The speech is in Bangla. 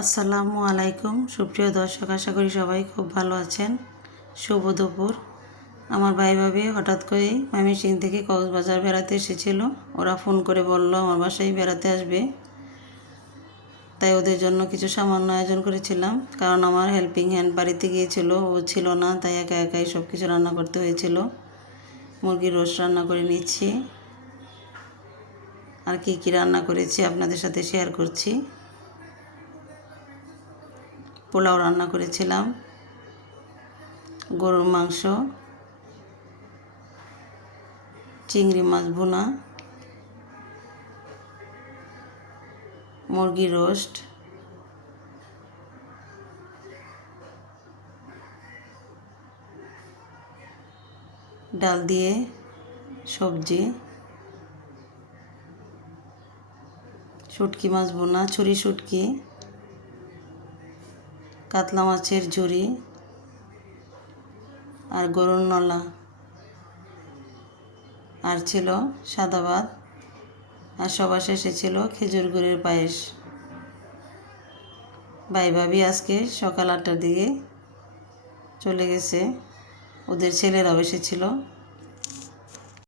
আসসালামু আলাইকুম সুপ্রিয় দর্শক, আশা করি সবাই খুব ভালো আছেন। শুভ দুপুর। আমার ভাই ভাবি হঠাৎ করেই ময়মনসিংহ থেকে কক্সবাজার বেড়াতে এসেছিল। ওরা ফোন করে বলল আমার বাসায় বেড়াতে আসবে, তাই ওদের জন্য কিছু সামান্য আয়োজন করেছিলাম। কারণ আমার হেল্পিং হ্যান্ড বাড়িতে গিয়েছিল, ও ছিল না, তাই একা একাই সব কিছু রান্না করতে হয়েছিল। মুরগির রোস্ট রান্না করে নিচ্ছি, আর কি কি রান্না করেছি আপনাদের সাথে শেয়ার করছি। পোলাও রান্না করেছিলাম, গরুর মাংস, চিংড়ি মাছ ভুনা, মুরগি রোস্ট, ডাল দিয়ে সবজি, শুটকি মাছ ভুনা, ছুরি শুটকি, কাতলা মাছের ঝুরি, আর গরুর নলা, আর ছিল সাদা ভাত, আর সবার শেষে ছিল খেজুর গুড়ের পায়েস। ভাই ভাবি আজকে সকাল 8টার দিকে চলে গেছে, ওদের ছেলেরাও এসেছিল।